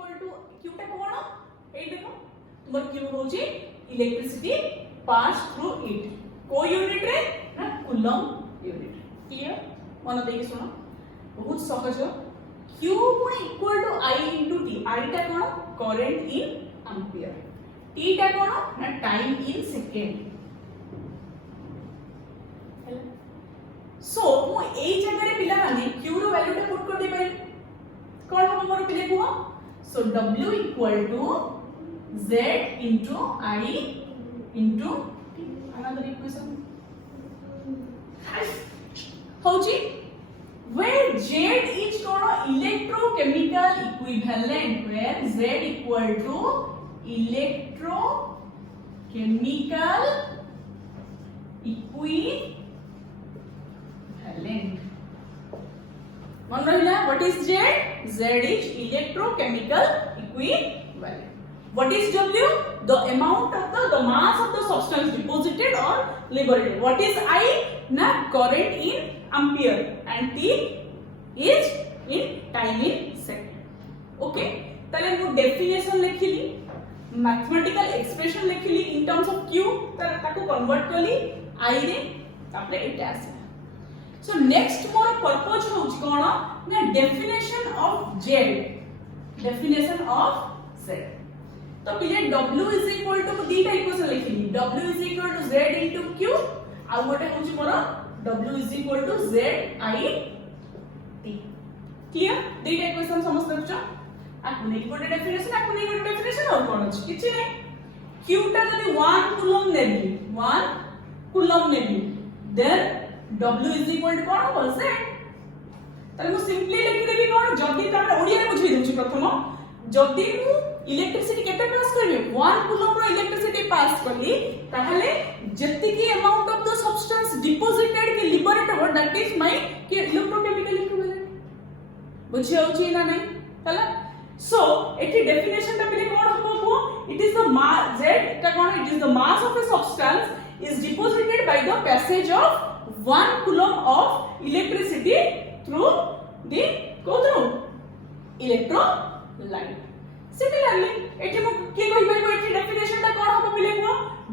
Equal to q टा कोन ए देखो तुमर q होची इलेक्ट्रिसिटी पास थ्रू इट को यूनिट रे ना कूलम यूनिट क्लियर मन देकी सुनो बहुत सहज q equal to i into t i टा कोन करंट इन एम्पियर t टा कोन ना टाइम इन सेकंड सो मु एई जगह रे पिला माने q रो वैल्यू टा पुट कर दे पारे कोन हम मोर पिले को so w equal to z into I into t another equation होची where z is cone electrochemical equivalent where z equal to electrochemical equivalent मन रहिला what is z z is electrochemical equivalent what is w the amount of the mass of the substance deposited or liberated what is I na current in ampere and t is in time in second okay तले मु definition लिखिली mathematical expression लिखिली in terms of q ताको convert कली I रे तापरे एटा आसे so next मोर purpose होउछ कोन ना डेफिनेशन ऑफ z तो पिले w is equal to दीटा इक्वेशन लिखिली w is equal to z into q आ गोटे होउछ मोर w is equal to z I t clear दीटा इक्वेशन समझ सकछ आकु नै गोटे डेफिनेशन आकु नै गोटे डेफिनेशन और कोन अछि किछि नै q टा जदि 1 कूलम नेबी 1 कूलम नेबी then w is equal to कोन हो z ताले मु सिंपली लिखि देबी कोन जदि तापर ओडिया रे बुझि देउछि प्रथम जदि मु इलेक्ट्रिसिटी केते पास करबे 1 कूलम रो इलेक्ट्रिसिटी पास करली ताहले जतिकी amount of the substance deposited के लिबरेट हो दैट इज माय के इलेक्ट्रोकेमिकल इक्विवेलेंट बुझि होछि ना नै हला सो एटी डेफिनेशन ता पहिले कोन होबो it is the mass z ता कोन it is the mass of a substance is deposited by the passage of 1 coulomb of electricity through the electrolyte similarly एठी मु के कहि परबो एठी डेफिनेशन ता कोन होबो मिले को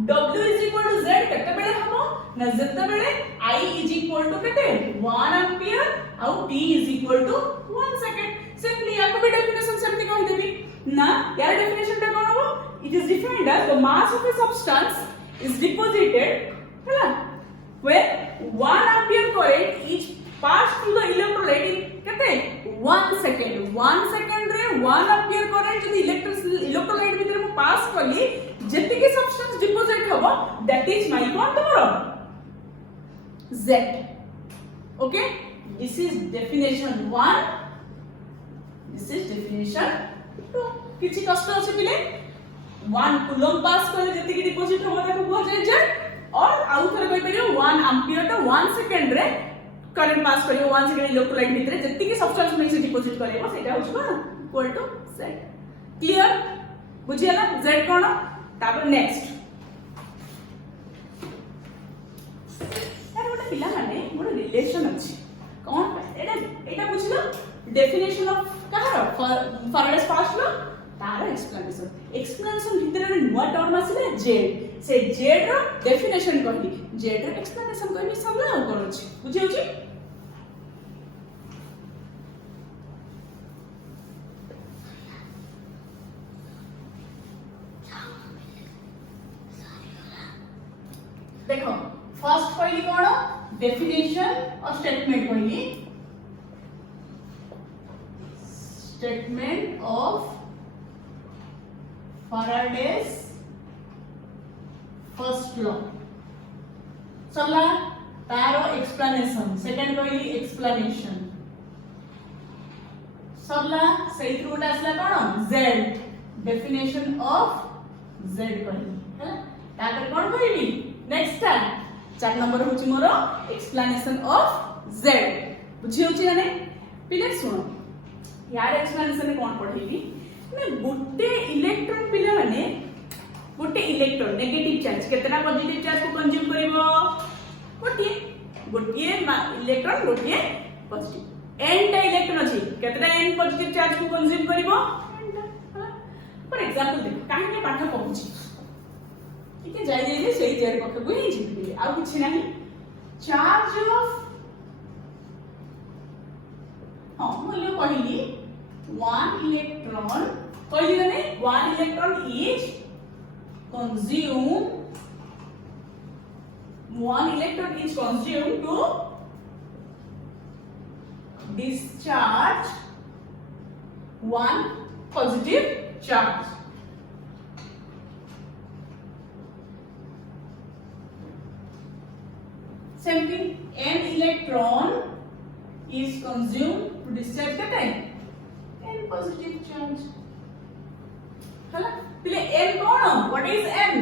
w is equal to z केते बेले होबो ना जते बेले I is equal to केते 1 एंपियर और t is equal to 1 second simply याको भी डेफिनेशन सेमती कहि देबी ना यार डेफिनेशन ता कोन होबो it is defined as the mass of a substance is deposited हैला where 1 ampere current is passed through the electrolyte in केते 1 सेकंड 1 सेकंड रे 1 एंपियर करंट जदी इलेक्ट्रोलाइट भीतर मु पास करली जति के सब्सटेंस डिपॉजिट हबो दैट इज माय कोन तमरो z okay this is definition 1 this is definition 2 किछि कष्ट अछि पिले 1 कूलम पास करले जति के डिपॉजिट हबो ताको को z और आउ थरे कहि परियो 1 एंपियर तो 1 सेकंड रे करंट पास करियो 1 सेकंड इलेक्ट्रोलाइट भीतर जति के सब्सटेंस में से डिपॉजिट करेबो सेटा होछ कोन इक्वल टू z क्लियर बुझियला z कोन तापर नेक्स्ट यार ओटा पिला माने मोर रिलेशन अछि कोन एटा बुझिलो डेफिनेशन ऑफ कहार फैराडेस फर्स्ट लॉ तार एक्सप्लेनेशन भीतर रे नुवा टर्म आसिले z से z रो डेफिनेशन कहली z रो एक्सप्लेनेशन कहली समझ आ कोन अछि बुझियोछि देखो फर्स्ट कहली कोन डेफिनेशन और स्टेटमेंट कहली statement of Faraday's first law चला तारो एक्सप्लेनेशन सेकंड कहली एक्सप्लेनेशन सरला सही रूट आसला कोन z डेफिनेशन ऑफ z कहली है तापर कोन कहली नेक्स्ट टाइम 4 नंबर होची मोर एक्सप्लेनेशन ऑफ z बुझी होची ना पिले सुनो यार एक्सप्लेनेशन कोन पढेली ना गुटे इलेक्ट्रॉन पिले माने गुटे इलेक्ट्रॉन नेगेटिव चार्ज केतना पॉजिटिव चार्ज को कंज्यूम करिवो गोटिए गोटिए इलेक्ट्रॉन गोटिए पॉजिटिव n टा इलेक्ट्रॉन अछि केतना n पॉजिटिव चार्ज को कंज्यूम करिवो फॉर एग्जांपल देखो काहे के पाठ पहुंची ठीक है जाई जाई सेही जेर पक्ष को ही जी आ कुछ नहीं चार्ज ऑफ हां मूल्य कहली 1 इलेक्ट्रॉन कहली ने 1 electron is consumed 1 electron is consumed to discharge 1 positive charge. Same thing, n electron is consumed to discharge n positive charge. Hala pile n कौन what is n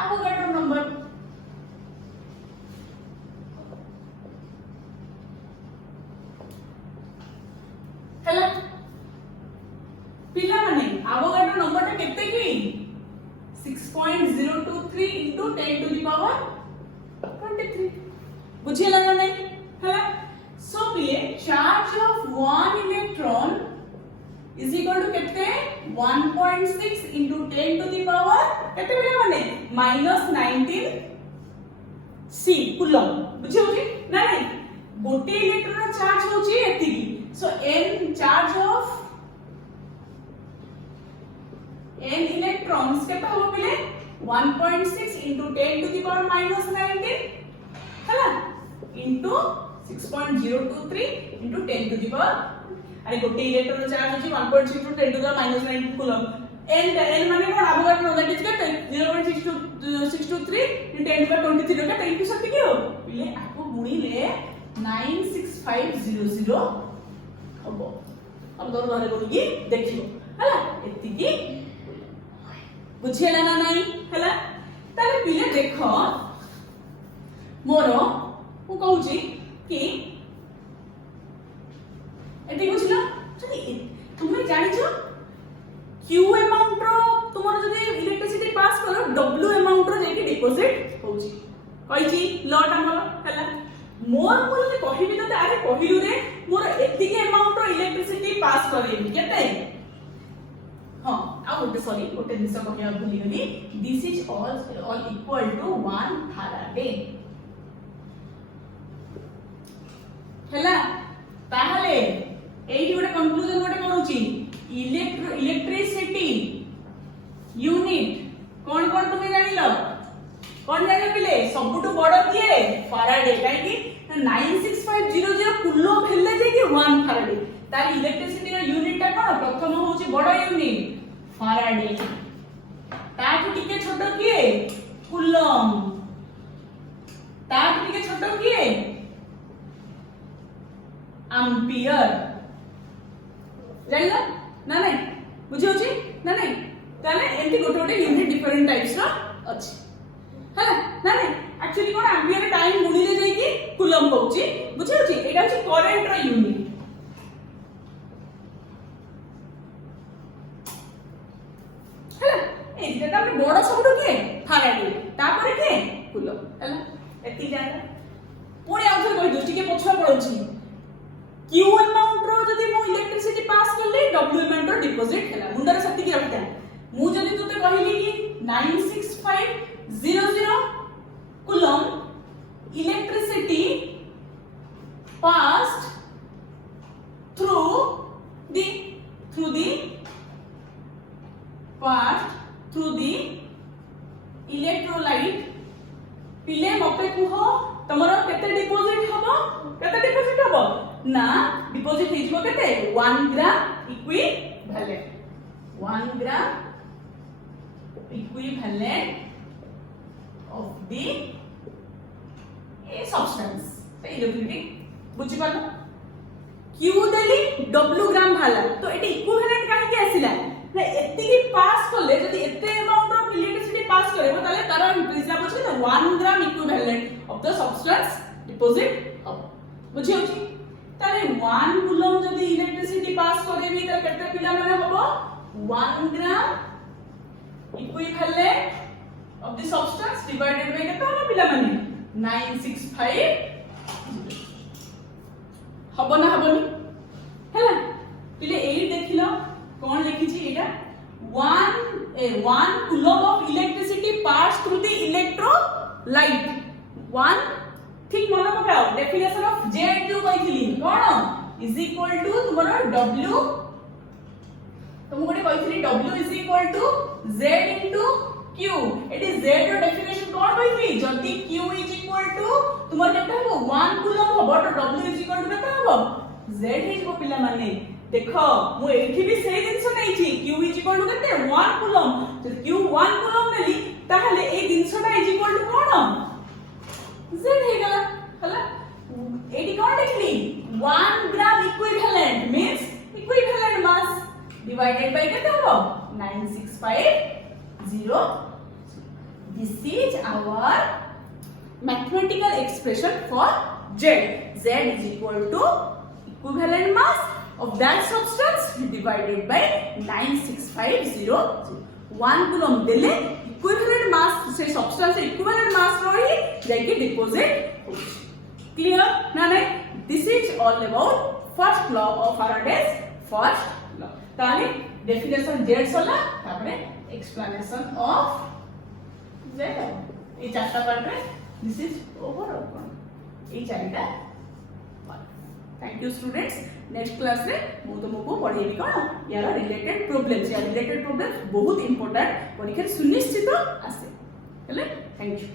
Avogadro number hala पिला माने Avogadro number टा केते की 6.023 into 10 to the power 23 बुझिला ना नहीं हाला so पिले charge of 1 electron is equal to केते 1.6 into 10 to the power केते पिला माने -19 c कूलम बुझियो कि ना नहीं गोटे इलेक्ट्रॉन चार्ज होची एति so n charge of n electrons केते हो पिले 1.6 into 10 to the power -19 हला into 6.023 into 10 to the power अरे गोटे इलेक्ट्रॉन चार्ज होची 1.6 to 10 to the -19 coulomb n माने कोन Avogadro number दैट इज केते 0.623 into 10 to the power 23 का 10 सती की हो पिले आपको गुणिले 96500 हबो हम दोनों घरे बोलिए देखियो हला एति की बुझिला ना नहीं हला ताले पिले देखो मोरो मु कहूची कि एति बुझिलो चली तुमे जानि छ Q अमाउंट रो तुमर जदि इलेक्ट्रिसिटी पास करो W अमाउंट रो जेकी डिपॉजिट होची कहिची लॉट हमर हला मोर को जे कहिबी त अरे कहिलु रे मोर एतिके अमाउंट रो इलेक्ट्रिसिटी पास करेबी केते हां आ गोटे सॉरी गोटे दिस कहया भूली गली this is all equal to 1 Faraday हला ताहले एही गोटे कंक्लूजन गोटे करूची इलेक्ट्रिसिटी यूनिट कोन कोन तुमे जानिलो कोन जानि पिले सबटु बड़ किए फैराडे काहे कि 96500 कूलम हेले जे कि 1 फैराडे तार इलेक्ट्रिसिटी रो यूनिट ता कोन प्रथम होची बड़ यूनिट फैराडे ताकि टिके छोटो किए कूलम ताकि टिके छोटो किए एम्पियर जानला ना नहीं बुझे होची ना नहीं ताले एंटी गोटे गोटे यूनिट डिफरेंट टाइप्स रो अछि हला ना नहीं एक्चुअली कोन एम्पियर टाइम गुणिले जाई कि कूलम होची बुझे होची एटा होची करंट रो यूनिट हला ए जेटा हमर बड़ सबटो के फैराडे तापर के कूलम हला एति जाना पुणी आउथर कहि दो ठीक है पछवा पड़ोची Q अमाउंट रो जदी मु इलेक्ट्रिसिटी पास करले W अमाउंट रो डिपॉजिट हला मुंडर सत्ती की रखता मु जदी तुते कहिली कि 96500 coulomb electricity passed through the electrolyte पिले मते कुहो तमरो केते डिपॉजिट हबो ना डिपॉजिट हिजबो केते 1 gram equivalent 1 gram equivalent of the a substance पे इलेक्ट्रिसिटी बुझि पालो Q देली W ग्राम भाला तो एटी इक्विवेलेंट काहे के आसिला ना एति की पास करले जदी एते अमाउंट ऑफ इलेक्ट्रिसिटी पास करबो ताले तार हिसाब अछि ना 1 gram equivalent of the substance deposit हो बुझि होची ताले 1 कूलम जदी इलेक्ट्रिसिटी पास करेबी त केते पिला माने हबो 1 gram equivalent of the substance divided by केते हबो पिला माने 965 हबो ना हबोनी हैला पिले एई देखिलो कोन लिखि छी एटा 1 डेफिनेशन ऑफ Z कहिथिली कोन इज इक्वल टू तुमरो W तुम गोटे कहिथिली W is equal to Z into Q एटी Z रो डेफिनेशन कोन कहिथिली जदी Q इज इक्वल टू तुमर केते हबो 1 कूलम हबो तो W इज इक्वल टू केते हबो Z हिजबो पिला माने देखो मु एठी भी सेही दिनस नै छी Q इज इक्वल टू केते 1 कूलम तो Q 1 कूलम नेली ताहले ए दिनसटा इज इक्वल टू कोन Z हे गला हला एटी कोन लिखली 1 gram equivalent means equivalent mass divided by केते हबो 9650 this is our mathematical expression for Z is equal to equivalent mass of that substance divided by 9650 1 coulomb dele equivalent mass से substance equivalent mass रही जाके deposit clear ना नहीं this is all about first law of Faraday's first law ताले definition Z सला तापरे explanation of Z ए चारटा पार्ट रे दिस इज ओवर ऑल ए चारटा thank you students next class रे मु तुमको पढेबी कोन यार रिलेटेड प्रॉब्लम्स या रिलेटेड प्रॉब्लम्स बहुत इंपोर्टेंट परीक्षा सुनिश्चित आसे हेले थैंक यू